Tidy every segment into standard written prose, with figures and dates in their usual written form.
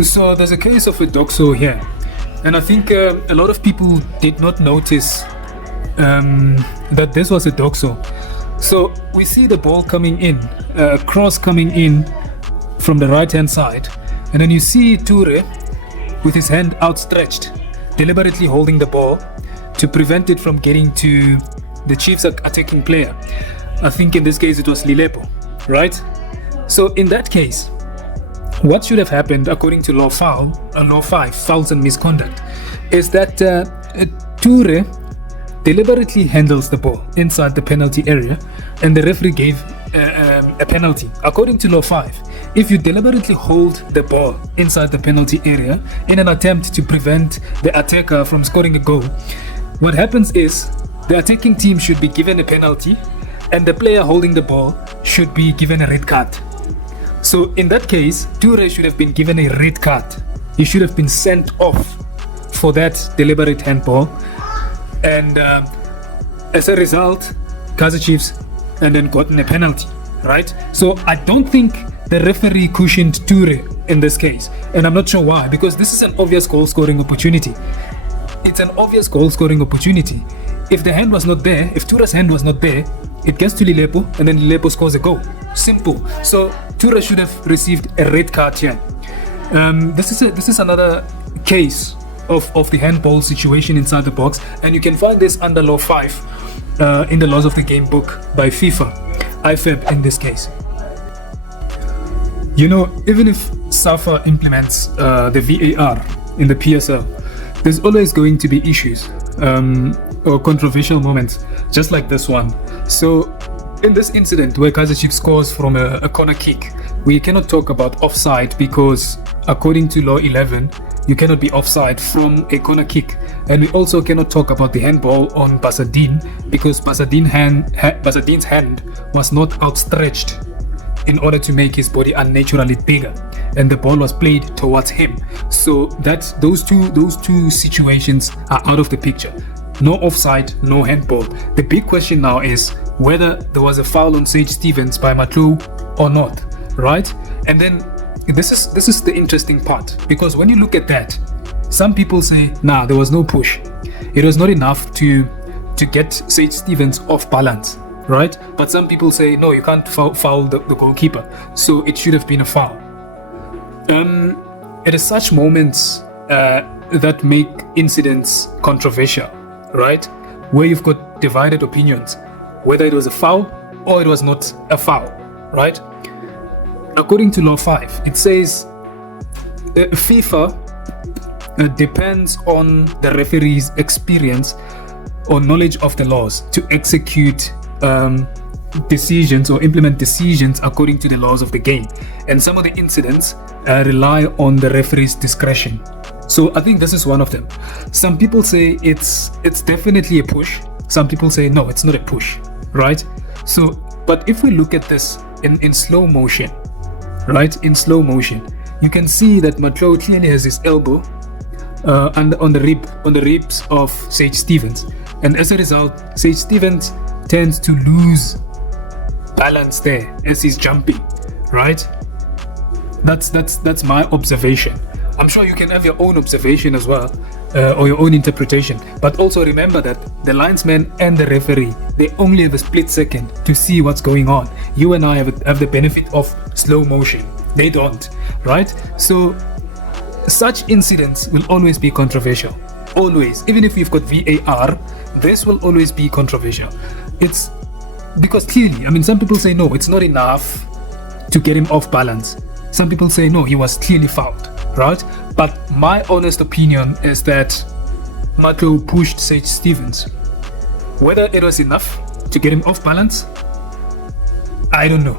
So there's a case of a doxo here, and I think a lot of people did not notice that this was a doxo. So we see the ball coming in, cross coming in from the right hand side, and then you see Toure with his hand outstretched, deliberately holding the ball to prevent it from getting to the Chiefs' attacking player. I think in this case it was Lilepo, right? So in that case, what should have happened according to Law 5, fouls and misconduct, is that Toure deliberately handles the ball inside the penalty area, and the referee gave a penalty. According to Law 5, if you deliberately hold the ball inside the penalty area in an attempt to prevent the attacker from scoring a goal, what happens is the attacking team should be given a penalty and the player holding the ball should be given a red card. So in that case, Toure should have been given a red card. He should have been sent off for that deliberate handball. And as a result, Kaizer Chiefs and then gotten a penalty, right? So I don't think the referee cushioned Toure in this case. And I'm not sure why, because this is an obvious goal scoring opportunity. It's an obvious goal scoring opportunity. If the hand was not there, if Toure's hand was not there, it gets to Lilepo and then Lilepo scores a goal. Simple. So Toure should have received a red card here. This is another case of the handball situation inside the box, and you can find this under Law 5 in the Laws of the Game book by FIFA, IFAB in this case. You know, even if SAFA implements the VAR in the PSL, there's always going to be issues or controversial moments, just like this one. So in this incident where Kaizer Chiefs scores from a corner kick, we cannot talk about offside because according to Law 11, you cannot be offside from a corner kick. And we also cannot talk about the handball on Basadine because Basadin's hand was not outstretched in order to make his body unnaturally bigger, and the ball was played towards him. So that those two situations are out of the picture. No offside, no handball. The big question now is whether there was a foul on Sage Stevens by Matlu or not, right? And then this is the interesting part, because when you look at that, some people say, nah, there was no push. It was not enough to get Sage Stevens off balance, right? But some people say, no, you can't foul the goalkeeper, so it should have been a foul. It is such moments that make incidents controversial, right? Where you've got divided opinions, whether it was a foul or it was not a foul, right? According to Law 5, it says FIFA depends on the referee's experience or knowledge of the laws to execute decisions or implement decisions according to the laws of the game. And some of the incidents rely on the referee's discretion. So I think this is one of them. Some people say it's definitely a push. Some people say no, it's not a push, right? So, but if we look at this in slow motion, right? In slow motion, you can see that Matlo clearly has his elbow on the ribs of Sage Stevens, and as a result, Sage Stevens tends to lose balance there as he's jumping, right? That's my observation. I'm sure you can have your own observation as well, or your own interpretation. But also remember that the linesman and the referee, they only have a split second to see what's going on. You and I have the benefit of slow motion. They don't, right? So such incidents will always be controversial. Always. Even if we've got VAR, this will always be controversial. It's because clearly, I mean, some people say no, it's not enough to get him off balance. Some people say no, he was clearly fouled, right? But my honest opinion is that Matlo pushed Sage Stevens. Whether it was enough to get him off balance, I don't know.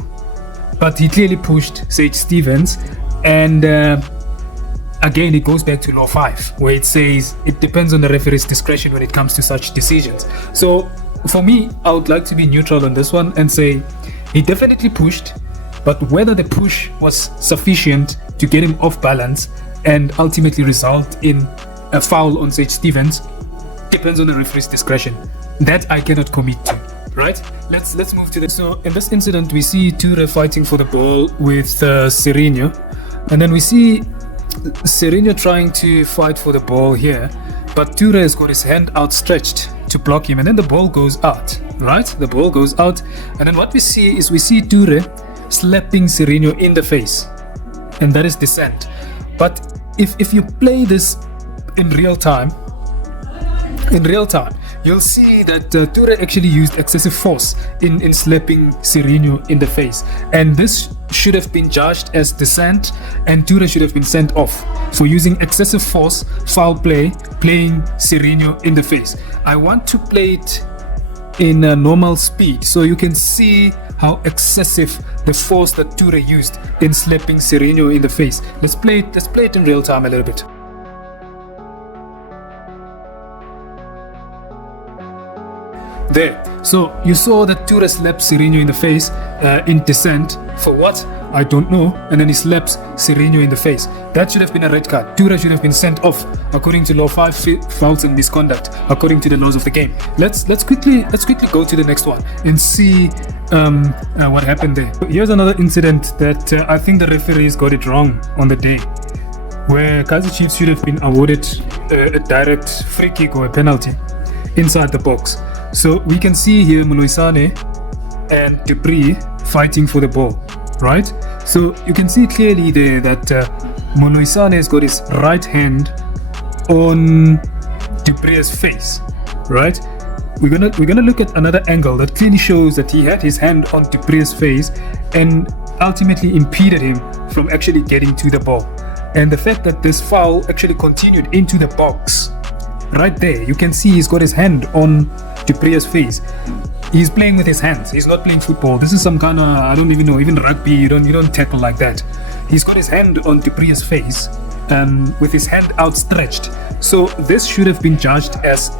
But he clearly pushed Sage Stevens, and again, it goes back to Law 5, where it says it depends on the referee's discretion when it comes to such decisions. So for me, I would like to be neutral on this one and say he definitely pushed, but whether the push was sufficient to get him off balance and ultimately result in a foul on Sage Stevens depends on the referee's discretion. That I cannot commit to, right? Let's move to the. So in this incident, we see Toure fighting for the ball with Sereno, and then we see Sereno trying to fight for the ball here, but Ture has got his hand outstretched to block him, and then the ball goes out, right? The ball goes out, and then what we see is Ture slapping Sereno in the face, and that is dissent. But if you play this in real time, you'll see that Ture actually used excessive force in slapping Sereno in the face, and this should have been judged as dissent, and Ture should have been sent off for using excessive force, foul play, playing Sereno in the face. I want to play it in a normal speed so you can see how excessive the force that Ture used in slapping Sereno in the face. Let's play it in real time a little bit. There. So you saw that Ture slapped Sereno in the face in dissent. For what? I don't know. And then he slaps Sereno in the face. That should have been a red card. Ture should have been sent off according to law 5 fouls and misconduct according to the laws of the game. Let's quickly go to the next one and see what happened there. Here's another incident that I think the referees got it wrong on the day, where Kaizer Chiefs should have been awarded a direct free kick or a penalty inside the box. So we can see here Monoisane and Dupree fighting for the ball, right? So you can see clearly there that Monoisane has got his right hand on Dupree's face, right? We're gonna look at another angle that clearly shows that he had his hand on Dupree's face and ultimately impeded him from actually getting to the ball. And the fact that this foul actually continued into the box, right there, you can see he's got his hand on Dupree's face. He's playing with his hands. He's not playing football. This is some kind of, I don't even know, even rugby, you don't tackle like that. He's got his hand on Dupree's face with his hand outstretched. So this should have been judged as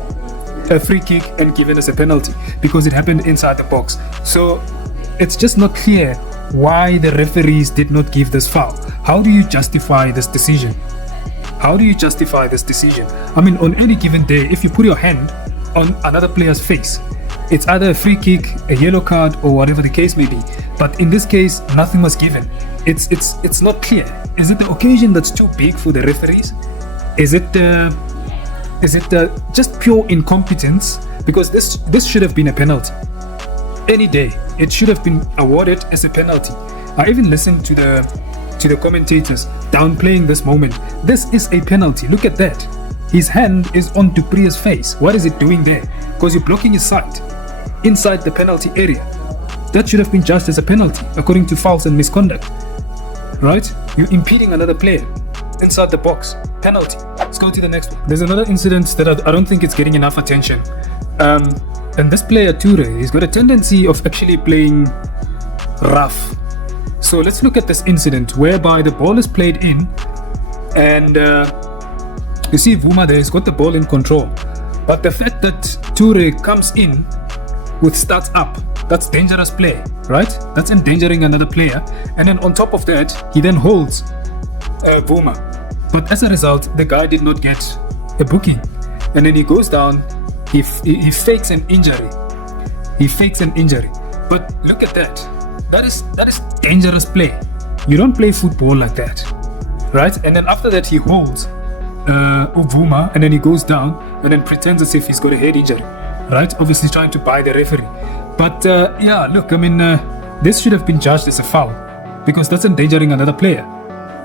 a free kick and given as a penalty because it happened inside the box. So it's just not clear why the referees did not give this foul. How do you justify this decision? I mean, on any given day, if you put your hand on another player's face, it's either a free kick, a yellow card, or whatever the case may be. But in this case, nothing was given. It's not clear. Is it the occasion that's too big for the referees? Is it just pure incompetence? Because this should have been a penalty. Any day, it should have been awarded as a penalty. I even listened to the commentators downplaying this moment. This is a penalty. Look at that. His hand is on Dupree's face. What is it doing there? Because you're blocking his sight inside the penalty area. That should have been judged as a penalty according to fouls and misconduct, right? You're impeding another player inside the box. Penalty. Let's go to the next one. There's another incident that I don't think it's getting enough attention. And this player Ture, he's got a tendency of actually playing rough. So let's look at this incident whereby the ball is played in, and you see Vuma there has got the ball in control. But the fact that Ture comes in with starts up, that's dangerous play, right? That's endangering another player. And then on top of that, he then holds Vuma. But as a result, the guy did not get a booking. And then he goes down, he fakes an injury. But look at that. That is dangerous play. You don't play football like that, right? And then after that, he holds Vuma, and then he goes down and then pretends as if he's got a head injury, right? Obviously trying to buy the referee. But yeah, look, I mean, this should have been judged as a foul because that's endangering another player.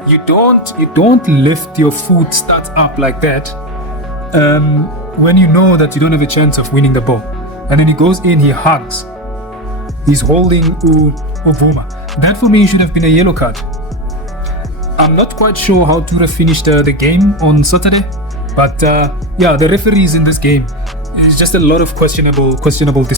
You don't lift your foot, start up like that when you know that you don't have a chance of winning the ball. And then he goes in, he hugs. He's holding Vuma. That for me should have been a yellow card. I'm not quite sure how Ture finished the game on Saturday, but yeah, the referees in this game is just a lot of questionable